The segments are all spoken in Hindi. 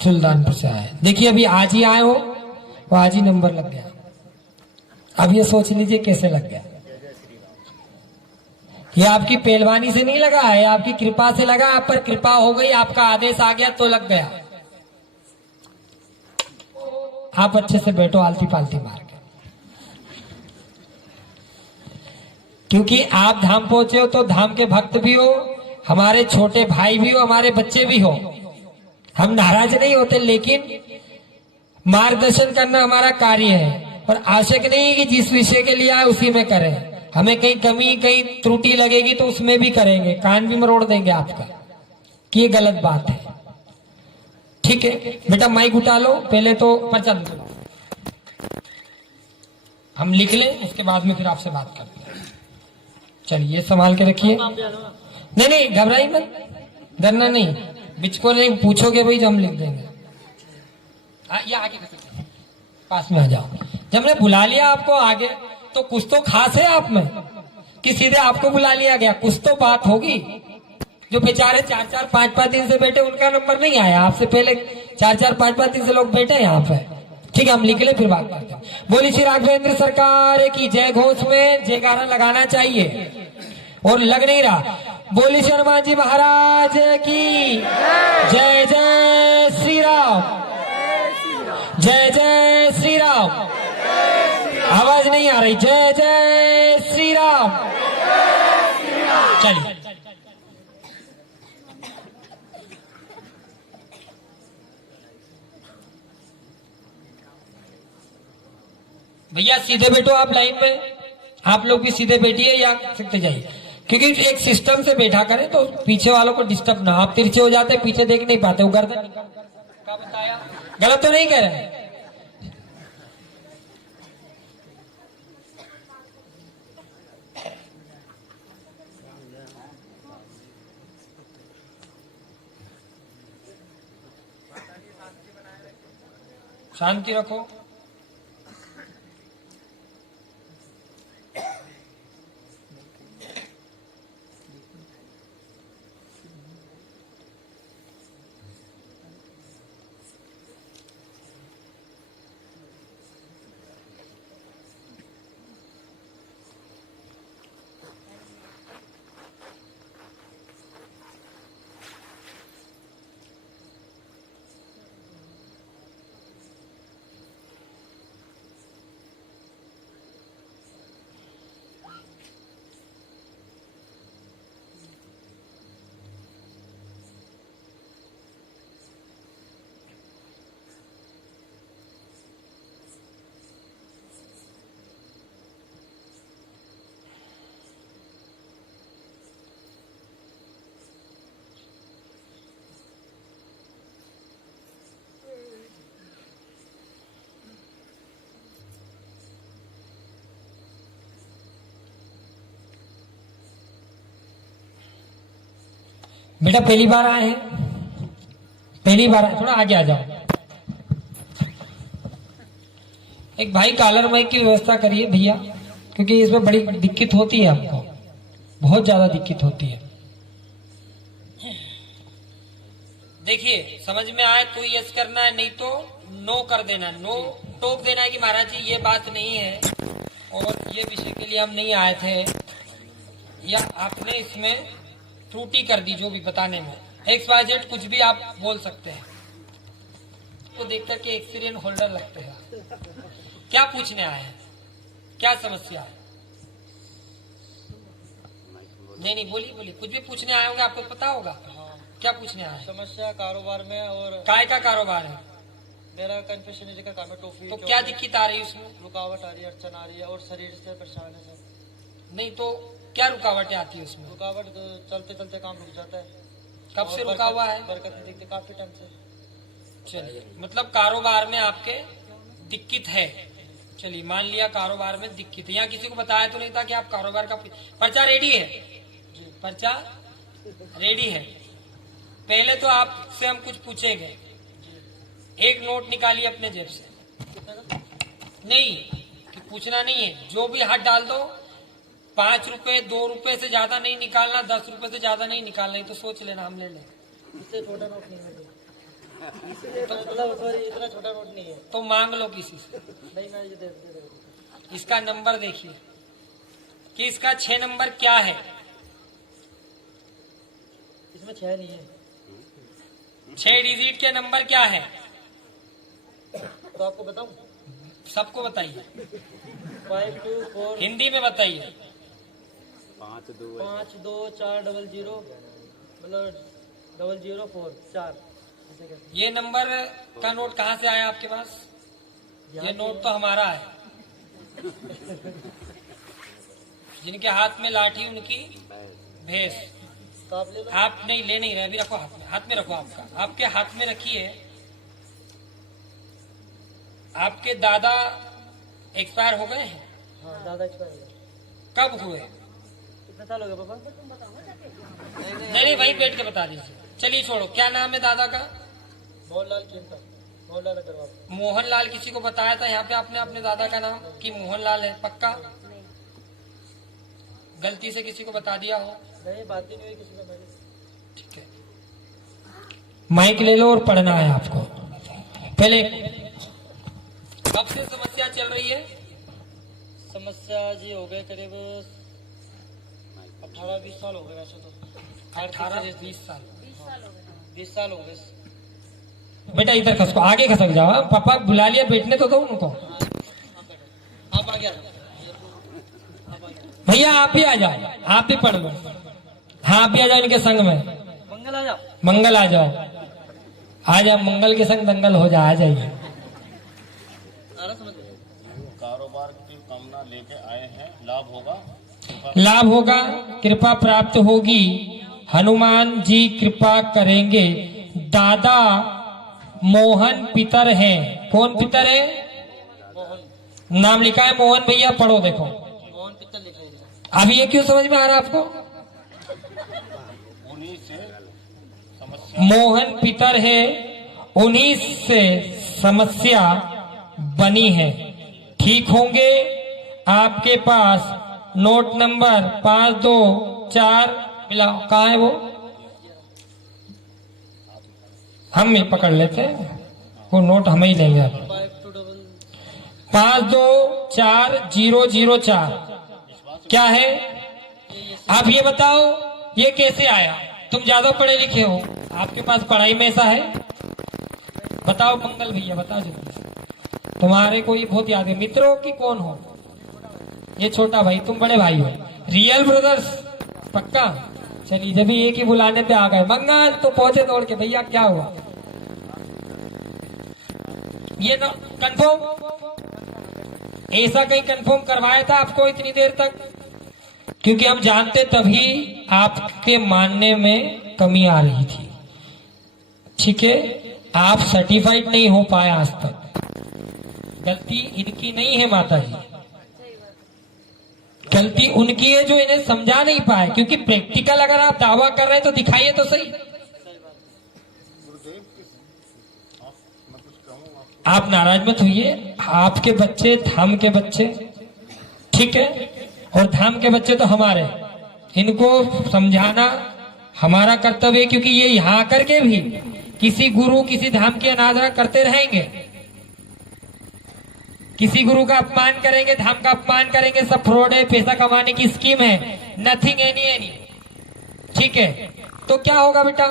सुल्तानपुर से आए। देखिए अभी आज ही आए हो, वो आज ही नंबर लग गया। अब ये सोच लीजिए कैसे लग गया। ये आपकी पहलवानी से नहीं लगा है, आपकी कृपा से लगा। आप पर कृपा हो गई, आपका आदेश आ गया तो लग गया। आप अच्छे से बैठो आलती पालती मार के, क्योंकि आप धाम पहुंचे हो तो धाम के भक्त भी हो, हमारे छोटे भाई भी हो, हमारे बच्चे भी हो। हम नाराज नहीं होते, लेकिन मार्गदर्शन करना हमारा कार्य है। और आवश्यक नहीं है कि जिस विषय के लिए आए उसी में करें। हमें कहीं कमी कहीं त्रुटि लगेगी तो उसमें भी करेंगे, कान भी मरोड़ देंगे आपका कि ये गलत बात है। ठीक है बेटा, माइक उठा लो। पहले तो पर्चा हम लिख लें, उसके बाद में फिर आपसे बात करते हैं। चलिए ये संभाल के रखिए। नहीं नहीं घबराइए मत, डरना नहीं। बीच को नहीं पूछोगे भाई तो हम लिख देंगे। ये आगे पास में आ जाओ। जब मैंने बुला लिया आपको आगे, तो कुछ तो खास है आप में कि सीधे आपको बुला लिया गया। कुछ तो बात होगी। जो बेचारे 4-4, 5-5 दिन से बैठे, उनका नंबर नहीं आया। आपसे पहले 4-4, 5-5 दिन से लोग बैठे हैं यहाँ पे। ठीक है, हम लिख ले फिर बात करते हैं। बोली श्री राघवेंद्र सरकार की जय घोष में जयकारा लगाना चाहिए, और लग नहीं रहा। बोली श्री हनुमान जी महाराज की जय। जय श्री राम, जय जय श्री राम। आवाज नहीं आ रही। जय जय श्री राम। चलिए भैया सीधे बैठो आप लाइन में। आप लोग भी सीधे बैठिए या सकते जाइए, क्योंकि एक सिस्टम से बैठा करें तो पीछे वालों को डिस्टर्ब ना। आप तिरछे हो जाते, पीछे देख नहीं पाते, वो गर्दन क्या बताया। गलत तो नहीं कह रहे। शांति रखो। बेटा पहली बार आए हैं, पहली बार आए, थोड़ा आगे आ जाओ। एक भाई कॉलर माइक की व्यवस्था करिए भैया, क्योंकि इसमें बड़ी दिक्कत होती है, आपको बहुत ज्यादा दिक्कत होती है। देखिए समझ में आए तो यस करना है, नहीं तो नो कर देना। नो टोक देना है कि महाराज जी ये बात नहीं है और ये विषय के लिए हम नहीं आए थे, या आपने इसमें त्रुटि कर दी जो भी बताने में। XYZ कुछ भी आप बोल सकते हैं। तो देख करके एक्सपीरियंस होल्डर लगते हैं। क्या पूछने आए हैं, क्या समस्या है? नहीं बोलिए बोलिए, कुछ भी पूछने आए होंगे, आपको पता होगा। क्या पूछने आए? समस्या कारोबार में। और काय का कारोबार है? मेरा कन्फेक्शनरी का काम है, टॉफी। तो क्या दिक्कत आ रही है उसमें? रुकावट आ रही है, अड़चन आ रही है, और शरीर से परेशान है सर। नहीं तो क्या रुकावटें आती है उसमें? रुकावट तो चलते चलते काम रुक जाता है। कब से रुका हुआ है? बरकत नहीं दिखती काफी टाइम से। चलिए, मतलब कारोबार में आपके दिक्कत है। चलिए मान लिया कारोबार में दिक्कत है। यहाँ किसी को बताया तो नहीं था कि आप कारोबार का पर्चा रेडी है? पर्चा रेडी है। पहले तो आपसे हम कुछ पूछेंगे। एक नोट निकालिए अपने जेब से। नहीं कि पूछना नहीं है, जो भी हाथ डाल दो। 5 रुपए 2 रुपए से ज्यादा नहीं निकालना, 10 रुपए से ज्यादा नहीं निकालना, नहीं तो सोच लेना हम ले लें। इससे छोटा नोट नहीं है मतलब सॉरी इतना छोटा नोट नहीं है। तो मांग लो किसी से। नहीं मैं ये दे दे इसका नंबर देखिए कि इसका 6 नंबर क्या है। इसमें 6 नहीं है। 6 डिजिट के नंबर क्या है तो आपको बताऊं? सबको बताइए, 5 2 4 हिंदी में बताइए। 5 2 4 0 0 मतलब 0 0 4 4 ऐसे करके। ये नंबर का नोट कहाँ से आया आपके पास? ये नोट तो हमारा है। जिनके हाथ में लाठी उनकी भैंस। तो आप ले लो। आप नहीं ले नहीं रहे, अभी रखो हाथ में रखो। आपका आपके हाथ में रखिए। आपके दादा एक्सपायर हो गए हैं? हाँ दादा एक्सपायर हो गए। कब हुए? कितने साल हो गए पापा? नहीं वहीं बैठ के बता दीजिए। चलिए छोड़ो, क्या नाम है दादा का? मोहनलाल कीमता, मोहनलाल अग्रवाल। मोहनलाल किसी को बताया था यहाँ पे आपने अपने दादा का नाम कि मोहनलाल है? पक्का? गलती से किसी को बता दिया हो? नहीं बात ही नहीं हुई किसी से मेरी। ठीक है, माइक ले लो और पढ़ना है आपको। पहले कब से समस्या चल रही है? समस्या जी हो गए करीब 18-20 साल हो गए वैसे तो। 18-20 साल। 20 साल हो गए। बेटा इधर खसको, आगे खसक जाओ। पापा बुला लिया, बैठने तो दो उनको। आप आ गया भैया आप भी आ जाओ, आप भी पढ़ लो। हाँ आप भी आ जाओ इनके संग में। मंगल आ जाओ। मंगल आ जाओ, आ जाओ मंगल के संग दंगल हो जा। आ जाइए। समझ गए। कारोबार की कामना लेके आए हैं, लाभ होगा। लाभ होगा, कृपा प्राप्त होगी। हनुमान जी कृपा करेंगे। दादा मोहन पितर हैं। कौन पितर है? मोहन। नाम लिखा है मोहन। भैया पढ़ो देखो। मोहन पिक्चर लिखा है। अभी ये क्यों समझ में आ रहा है आपको? उन्हीं से समस्या मोहन पितर है, उन्हीं से समस्या बनी है। ठीक होंगे। आपके पास नोट नंबर 5 2 4 मिला। कहाँ है वो? हम ही पकड़ लेते हैं वो नोट, हम ही लेंगे। 5 2 4 0 0 4 क्या है? आप ये बताओ ये कैसे आया? तुम ज्यादा पढ़े लिखे हो, आपके पास पढ़ाई में ऐसा है? बताओ मंगल भैया, बताओ जल्दी से। तुम्हारे को ये बहुत याद है। मित्रों की कौन हो? ये छोटा भाई, तुम बड़े भाई हो। रियल ब्रदर्स पक्का? चलिए जब एक ही बुलाने पे आ गए। मंगल तो पहुंचे दौड़ के, भैया क्या हुआ? ये ना कंफर्म? ऐसा कहीं कंफर्म करवाया था आपको इतनी देर तक? क्योंकि हम जानते तभी आपके मानने में कमी आ रही थी। ठीक है, आप सर्टिफाइड नहीं हो पाए आज तक। गलती इनकी नहीं है माता जी, गलती उनकी है जो इन्हें समझा नहीं पाए। क्योंकि प्रैक्टिकल अगर आप दावा कर रहे हैं तो दिखाइए तो सही। आप नाराज मत होइए, आपके बच्चे धाम के बच्चे, ठीक है, और धाम के बच्चे तो हमारे। इनको समझाना हमारा कर्तव्य है। क्योंकि ये यहाँ आकर के भी किसी गुरु किसी धाम की अनादर करते रहेंगे, किसी गुरु का अपमान करेंगे, धाम का अपमान करेंगे। सब फ्रॉड है, पैसा कमाने की स्कीम है, नथिंग एनी। ठीक है, तो क्या होगा बेटा?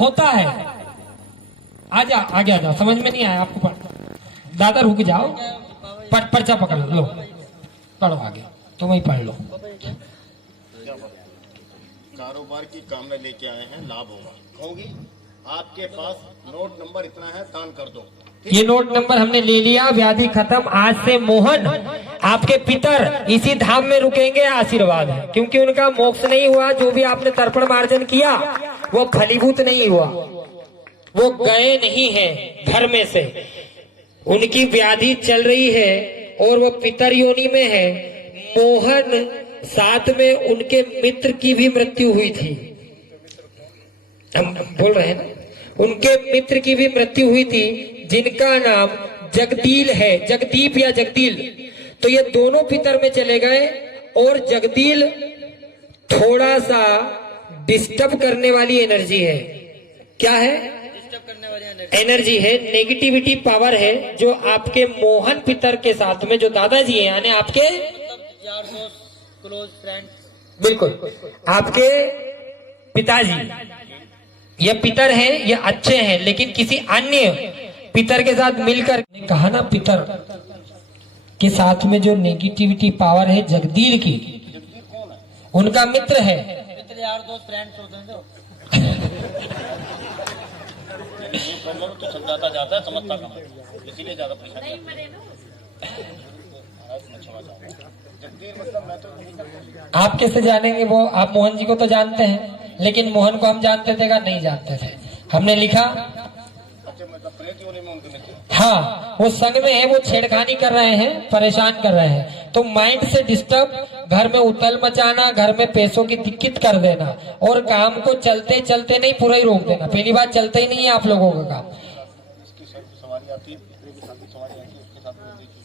होता है। आजा आगे आ जाओ। समझ में नहीं आया आपको? पढ़ दादा रुक जाओ, पर्चा पकड़ लो, पढ़ो आगे, तुम ही पढ़ लो। कारोबार की कामना लेके आए हैं, लाभ होगी। आपके पास नोट नंबर इतना है, दान कर दो। ये नोट नंबर हमने ले लिया, व्याधि खत्म। आज से मोहन आपके पितर इसी धाम में रुकेंगे, आशीर्वाद है। क्योंकि उनका मोक्ष नहीं हुआ, जो भी आपने तर्पण मार्जन किया वो फलीभूत नहीं हुआ, वो गए नहीं है घर में से। उनकी व्याधि चल रही है और वो पितर योनि में है। मोहन साथ में उनके मित्र की भी मृत्यु हुई थी। हम बोल रहे हैं ना, उनके मित्र की भी मृत्यु हुई थी, जिनका नाम जगदील है, जगदीप या जगदील। तो ये दोनों पितर में चले गए और जगदील थोड़ा सा डिस्टर्ब करने वाली एनर्जी है। क्या है? डिस्टर्ब करने वाली एनर्जी एनर्जी है, नेगेटिविटी पावर है, जो आपके मोहन पितर के साथ में जो दादाजी है, यानी आपके मतलब यार दोस्त क्लोज फ्रेंड बिल्कुल आपके पिताजी, ये पितर हैं, ये अच्छे हैं, लेकिन किसी अन्य पितर के साथ मिलकर, कहा ना, पितर के साथ में जो नेगेटिविटी पावर है जगदीर की, उनका मित्र है। मित्र यार दोस्त फ्रेंड्स होते हैं जो तो समझाता जाता है, समझता कम है, इसीलिए ज्यादा परेशानी जगदीर मतलब मैं तो नहीं करता। आप कैसे जानेंगे? वो आप मोहन जी को तो जानते हैं, लेकिन मोहन को हम जानते थे क्या नहीं जानते थे? हमने लिखा अच्छा मतलब प्रेत होने में उनके मित्र। हाँ, वो संग में है, वो छेड़खानी कर रहे हैं, परेशान कर रहे हैं, तो माइंड से डिस्टर्ब, घर में उथल मचाना, घर में पैसों की दिक्कत कर देना, और काम को चलते चलते नहीं पूरा ही रोक देना। पहली बात, चलता ही नहीं है आप लोगों का काम। इसकी सवारी आती है, पितरे के साथ भी सवारी आती है, उसके साथ भी देखिए।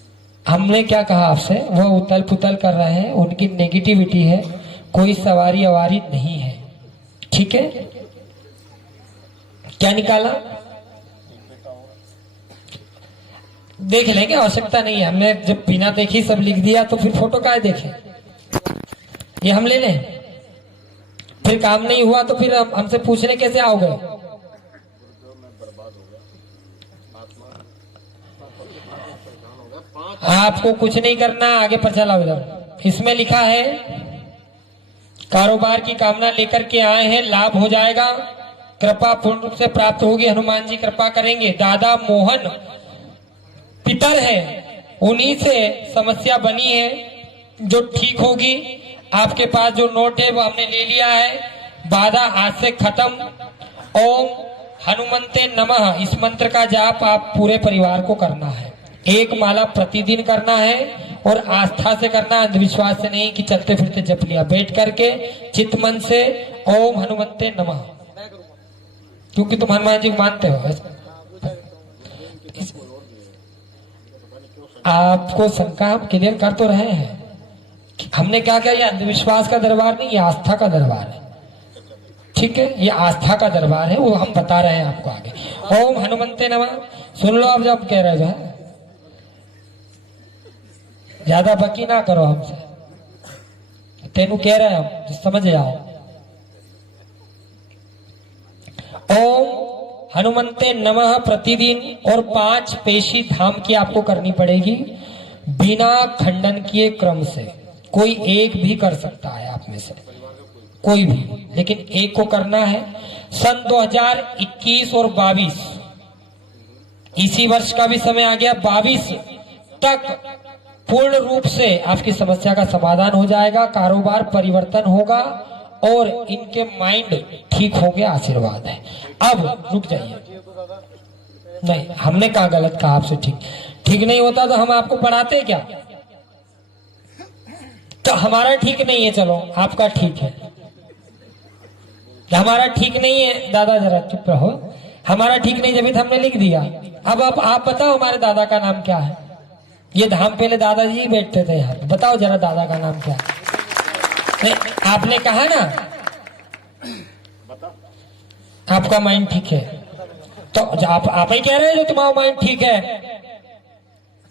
हमने क्या कहा आपसे? वो उथल पुथल कर रहे हैं, उनकी नेगेटिविटी है, कोई सवारी अवारी नहीं है। ठीक है, क्या निकाला? देख लेंगे, आवश्यकता नहीं है। हमने जब बिना देखी सब लिख दिया तो फिर फोटो काहे देखें? ये हम ले लें, फिर काम नहीं हुआ तो फिर हमसे पूछने कैसे आओगे? आपको कुछ नहीं करना, आगे पर चलाओ। इधर इसमें लिखा है कारोबार की कामना लेकर के आए हैं, लाभ हो जाएगा, कृपा पूर्ण रूप से प्राप्त होगी, हनुमान जी कृपा करेंगे। दादा मोहन पितर है, उन्हीं से समस्या बनी है जो ठीक होगी। आपके पास जो नोट है वो हमने ले लिया है, बाधा आज से खत्म। ओम हनुमंते नमः, इस मंत्र का जाप आप पूरे परिवार को करना है, 1 माला प्रतिदिन करना है, और आस्था से करना, अंधविश्वास से नहीं कि चलते फिरते जप लिया। बैठ करके चित्त मन से ओम हनुमंते नमः, क्योंकि तुम हनुमान जी को मानते हो। आपको शंका हम क्लियर कर तो रहे हैं। हमने क्या किया? ये अंधविश्वास का दरबार नहीं, ये आस्था का दरबार है। ठीक है, ये आस्था का दरबार है, वो हम बता रहे हैं आपको आगे। ओम हनुमंते नमः सुन लो। अब जब कह रहे हो ज्यादा बकी ना करो हमसे, तेनू कह रहे हैं हम, समझ जाओ। ओम हनुमंते नमः प्रतिदिन, और 5 पेशी धाम की आपको करनी पड़ेगी, बिना खंडन किए क्रम से। कोई एक भी कर सकता है आप में से, कोई भी, लेकिन एक को करना है। सन 2021 और 22 इसी वर्ष का भी समय आ गया, 22 तक पूर्ण रूप से आपकी समस्या का समाधान हो जाएगा, कारोबार परिवर्तन होगा, और इनके माइंड ठीक हो गया, आशीर्वाद है। अब रुक जाइए, नहीं हमने कहा गलत कहा आपसे, ठीक नहीं होता तो हम आपको पढ़ाते क्या? तो हमारा ठीक नहीं है, चलो आपका ठीक है। हमारा ठीक नहीं है दादा, जरा चुप रहो, हमारा ठीक नहीं, जब हमने लिख दिया। अब आप बताओ हमारे दादा का नाम क्या है? ये धाम पहले दादाजी ही बैठते थे यहाँ, बताओ जरा दादा का नाम क्या है? आपने कहा ना आपका माइंड ठीक है, तो आप ही कह रहे हो तुम्हारा माइंड ठीक है,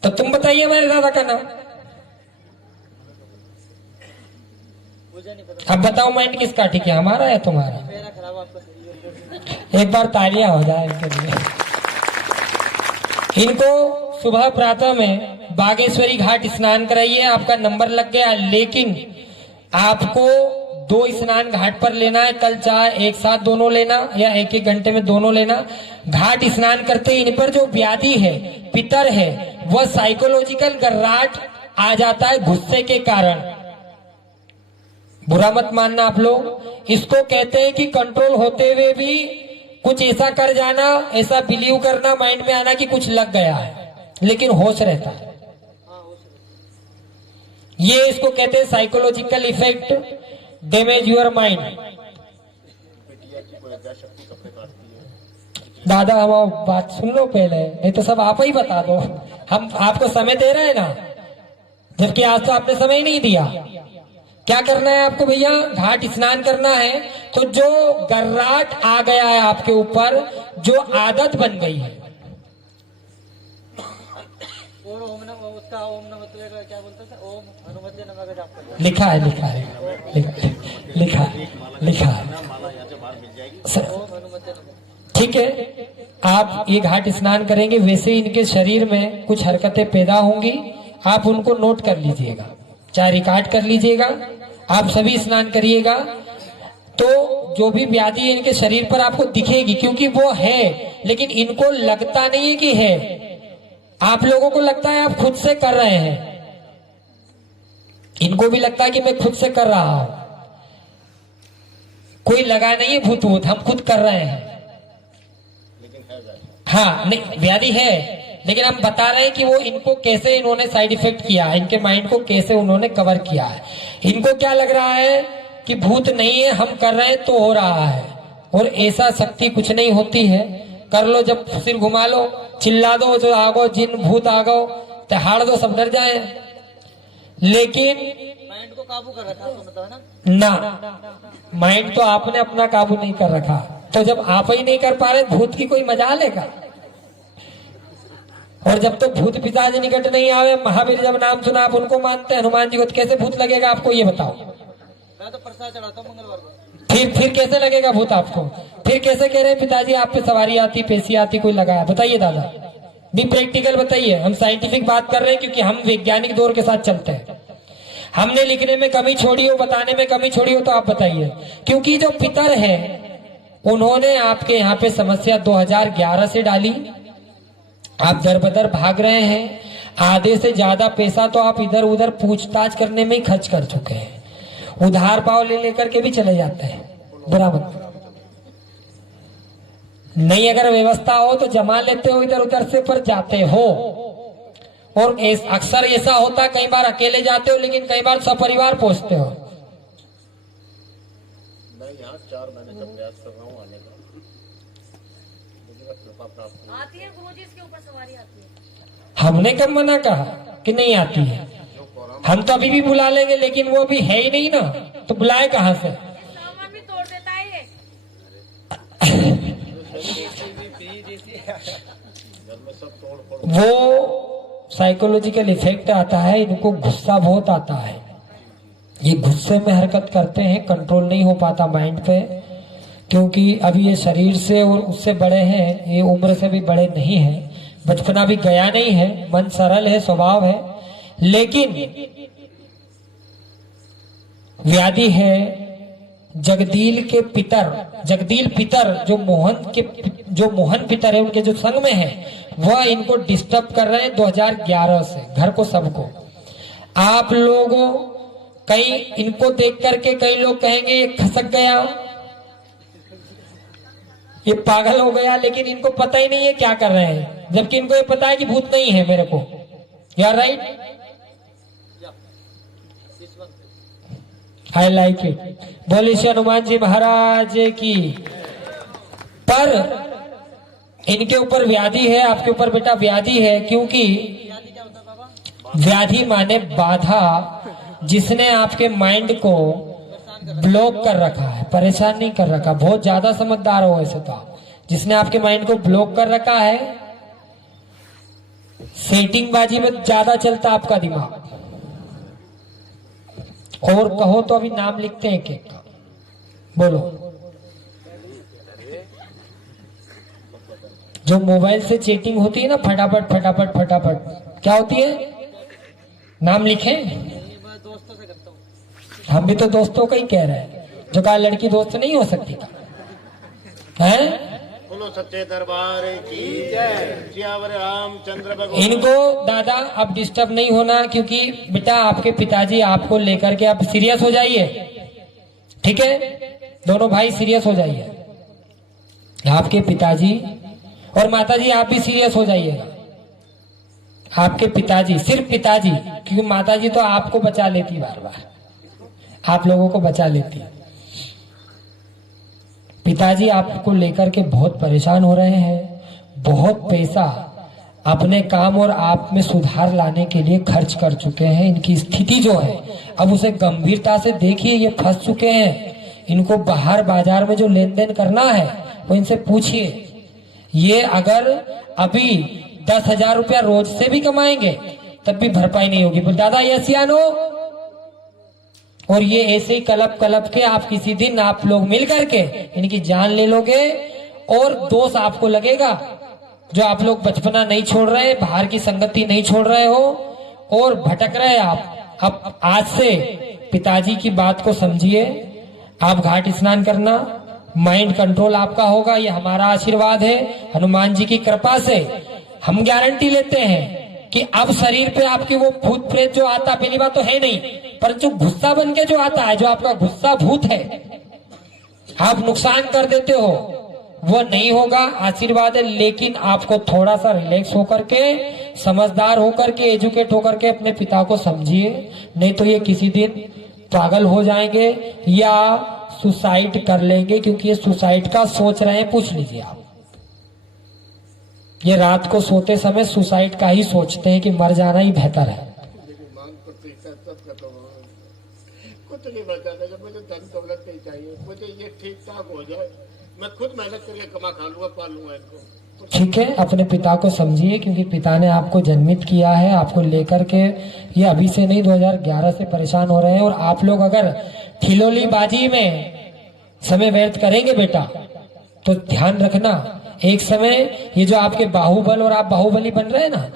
तो तुम बताइए हमारे दादा का नाम। अब बताओ माइंड किसका ठीक है, हमारा या तुम्हारा? मेरा खराब, आपका। एक बार तालियां हो जाए इनके लिए। इनको सुबह प्रातः में बागेश्वरी घाट स्नान कराइए, आपका नंबर लग गया। लेकिन आपको 2 स्नान घाट पर लेना है, कल चाहे एक साथ दोनों लेना या 1-1 घंटे में दोनों लेना। घाट स्नान करते ही इन पर जो व्याधि है, पितर है, वह साइकोलॉजिकल गर्राट आ जाता है गुस्से के कारण। बुरा मत मानना आप लोग, इसको कहते हैं कि कंट्रोल होते हुए भी कुछ ऐसा कर जाना, ऐसा बिलीव करना, माइंड में आना कि कुछ लग गया है, लेकिन होश रहता है। ये इसको कहते हैं psychological effect, damage your mind. दादा हम बात सुन लो पहले, नहीं तो सब आप ही बता दो। हम आपको समय दे रहे हैं ना, जबकि आज तो आपने समय ही नहीं दिया। क्या करना है आपको भैया? घाट स्नान करना है। तो जो गर्राट आ गया है आपके ऊपर, जो आदत बन गई है, और ओम नमः, उसका ओम नमः क्या बोलते थे, ओम हनुमते नमः का जाप करना। लिखा है, लिखा है, लिखा है, लिखा है सर। ओम हनुमते नमः। ठीक है, आप ये घाट स्नान करेंगे, वैसे ही इनके शरीर में कुछ हरकतें पैदा होंगी, आप उनको नोट कर लीजिएगा, चाहे रिकॉर्ड कर लीजिएगा। आप सभी स्नान करिएगा, तो जो भी व्याधि है इनके शरीर पर आपको दिखेगी, क्योंकि वो है, लेकिन इनको लगता नहीं है कि है। आप लोगों को लगता है आप खुद से कर रहे हैं, इनको भी लगता है कि मैं खुद से कर रहा हूं। कोई लगा नहीं है भूत भूत, हम खुद कर रहे हैं। हाँ, नहीं व्याधि है, लेकिन हम बता रहे हैं कि वो इनको कैसे इन्होंने साइड इफेक्ट किया है, इनके माइंड को कैसे उन्होंने कवर किया है। इनको क्या लग रहा है कि भूत नहीं है, हम कर रहे हैं तो हो रहा है, और ऐसा शक्ति कुछ नहीं होती है। कर लो, जब सिर घुमा लो, चिल्ला दो जो आगो जिन भूत आगो, हाड़ दो, सब डर जाए। लेकिन माइंड को काबू कर रखा तो मतलब है ना, माइंड तो आपने अपना काबू नहीं कर रखा, तो जब आप ही नहीं कर पा रहे, भूत की कोई मजाल है का? और जब तो भूत पिशाच निकट नहीं आवे, महावीर जब नाम सुना आप उनको मानते हैं, हनुमान जी को, तो कैसे भूत लगेगा आपको, ये बताओ। मैं तो प्रसाद चढ़ाता हूँ मंगलवार को। फिर कैसे लगेगा भूत आपको? फिर कैसे कह रहे हैं पिताजी आप पे सवारी आती, पेशी आती, कोई लगाया? बताइए दादा, भी प्रैक्टिकल बताइए। हम साइंटिफिक बात कर रहे हैं, क्योंकि हम वैज्ञानिक दौर के साथ चलते हैं। हमने लिखने में कमी छोड़ी हो, बताने में कमी छोड़ी हो, तो आप बताइए। क्योंकि जो पितर है, उन्होंने आपके यहाँ पे समस्या 2011 से डाली, आप दर बदर भाग रहे हैं। आधे से ज्यादा पैसा तो आप इधर उधर पूछताछ करने में ही खर्च कर चुके हैं, उधार पाव ले लेकर के भी चले जाते हैं। बुरा मत नहीं, अगर व्यवस्था हो तो जमा लेते हो इधर उधर से, पर जाते हो। और अक्सर ऐसा होता, कई बार अकेले जाते हो, लेकिन कई बार सपरिवार पहुंचते हो। मैं यहाँ 4 महीने का प्रयास कर रहा हूँ आने का, कृपा प्राप्त आती है गुरुजी, इसके ऊपर सवारी आती है। हमने कब मना कहा कि नहीं आती है? हम तो अभी भी बुला लेंगे, लेकिन वो भी है ही नहीं ना, तो बुलाए कहाँ से? सामान भी तोड़ देता है ये। वो साइकोलॉजिकल इफेक्ट आता है, इनको गुस्सा बहुत आता है, ये गुस्से में हरकत करते हैं, कंट्रोल नहीं हो पाता माइंड पे, क्योंकि अभी ये शरीर से और उससे बड़े हैं, ये उम्र से भी बड़े नहीं है, बचपना भी गया नहीं है, मन सरल है, स्वभाव है। लेकिन व्याधि है जगदील के पितर, जगदील पितर जो मोहन पितर है, उनके जो संग में है, वह इनको डिस्टर्ब कर रहे हैं 2011 से, घर को सबको। आप लोगों कई इनको देख करके कई लोग कहेंगे ये खसक गया, ये पागल हो गया, लेकिन इनको पता ही नहीं है क्या कर रहे हैं, जबकि इनको ये पता है कि भूत नहीं है मेरे को। यार राइट, आई लाइक इट। बोलिए श्री हनुमान जी महाराज की। पर इनके ऊपर व्याधि है, आपके ऊपर बेटा व्याधि है, क्योंकि व्याधि माने बाधा, जिसने आपके माइंड को ब्लॉक कर रखा है, परेशान नहीं कर रखा। बहुत ज्यादा समझदार हो ऐसे तो आप, जिसने आपके माइंड को ब्लॉक कर रखा है, सेटिंग बाजी में ज्यादा चलता आपका दिमाग। और कहो तो अभी नाम लिखते हैं एक का, बोलो। जो मोबाइल से चैटिंग होती है ना, फटाफट फटाफट फटाफट, क्या होती है? नाम लिखें? मैं दोस्तों से करता हूँ। हम भी तो दोस्तों का ही कह रहे हैं, जो कहा लड़की दोस्त नहीं हो सकती है? बोलो सच्चे दरबार की जय, सियावर रामचंद्र भगवान। इनको दादा अब डिस्टर्ब नहीं होना, क्योंकि बेटा आपके पिताजी आपको लेकर के आप सीरियस हो जाइए, ठीक है? दोनों भाई सीरियस हो जाइए, आपके पिताजी और माताजी आप भी सीरियस हो जाइएगा। आपके पिताजी, सिर्फ पिताजी, क्योंकि माताजी तो आपको बचा लेती, बार बार आप लोगों को बचा लेती है। पिताजी आपको लेकर के बहुत परेशान हो रहे हैं, बहुत पैसा अपने काम और आप में सुधार लाने के लिए खर्च कर चुके हैं। इनकी स्थिति जो है अब उसे गंभीरता से देखिए, ये फंस चुके हैं। इनको बाहर बाजार में जो लेन देन करना है वो इनसे पूछिए। ये अगर अभी 10,000 रुपया रोज से भी कमाएंगे तब भी भरपाई नहीं होगी। बोल दादा ये सियानो, और ये ऐसे ही कलप कलप के आप किसी दिन आप लोग मिल करके इनकी जान ले लोगे और दोष आपको लगेगा। जो आप लोग बचपना नहीं छोड़ रहे, बाहर की संगति नहीं छोड़ रहे हो और भटक रहे आप। अब आज से पिताजी की बात को समझिए। आप घाट स्नान करना, माइंड कंट्रोल आपका होगा, ये हमारा आशीर्वाद है। हनुमान जी की कृपा से हम गारंटी लेते हैं कि अब शरीर पे आपके वो भूत प्रेत जो आता, पहली बात तो है नहीं, पर जो गुस्सा बन के जो आता है, जो आपका गुस्सा भूत है, आप नुकसान कर देते हो, वो नहीं होगा। आशीर्वाद है। लेकिन आपको थोड़ा सा रिलैक्स होकर के, समझदार होकर के, एजुकेट होकर के अपने पिता को समझिए, नहीं तो ये किसी दिन पागल हो जाएंगे या सुसाइड कर लेंगे। क्योंकि ये सुसाइड का सोच रहे हैं, पूछ लीजिए आप। ये रात को सोते समय सुसाइड का ही सोचते हैं कि मर जाना ही बेहतर है। कुछ नहीं बचा था, मुझे धन दौलत नहीं चाहिए, मुझे ये ठीक ठाक हो जाए, मैं खुद मेहनत करके कमा खा लूंगा, पाल लूंगा इनको। ठीक है, अपने पिता को समझिए, क्योंकि पिता ने आपको जन्मित किया है। आपको लेकर के ये अभी से नहीं 2011 से परेशान हो रहे हैं। और आप लोग अगर ठिलोली बाजी में समय व्यर्थ करेंगे बेटा, तो ध्यान रखना एक समय ये जो आपके बाहुबल और आप बाहुबली बन रहे हैं ना,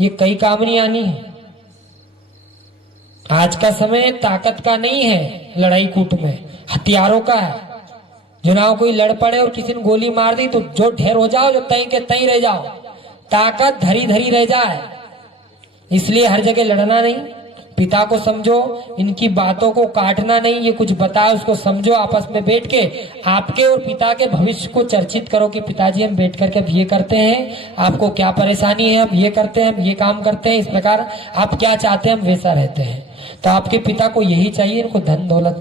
ये कई काम नहीं आनी है। आज का समय ताकत का नहीं है, लड़ाई कूट में हथियारों का है। जो ना कोई लड़ पड़े और किसी ने गोली मार दी तो जो ढेर हो जाओ, जो तई के तई रह जाओ, ताकत धरी धरी रह जाए। इसलिए हर जगह लड़ना नहीं। पिता को समझो, इनकी बातों को काटना नहीं। ये कुछ बताए उसको समझो, आपस में बैठ के आपके और पिता के भविष्य को चर्चित करो कि पिताजी हम बैठ करके अब ये करते हैं, आपको क्या परेशानी है, हम ये करते हैं, हम ये काम करते हैं, इस प्रकार आप क्या चाहते हैं हम वैसा रहते हैं। तो आपके पिता को यही चाहिए, इनको धन दौलत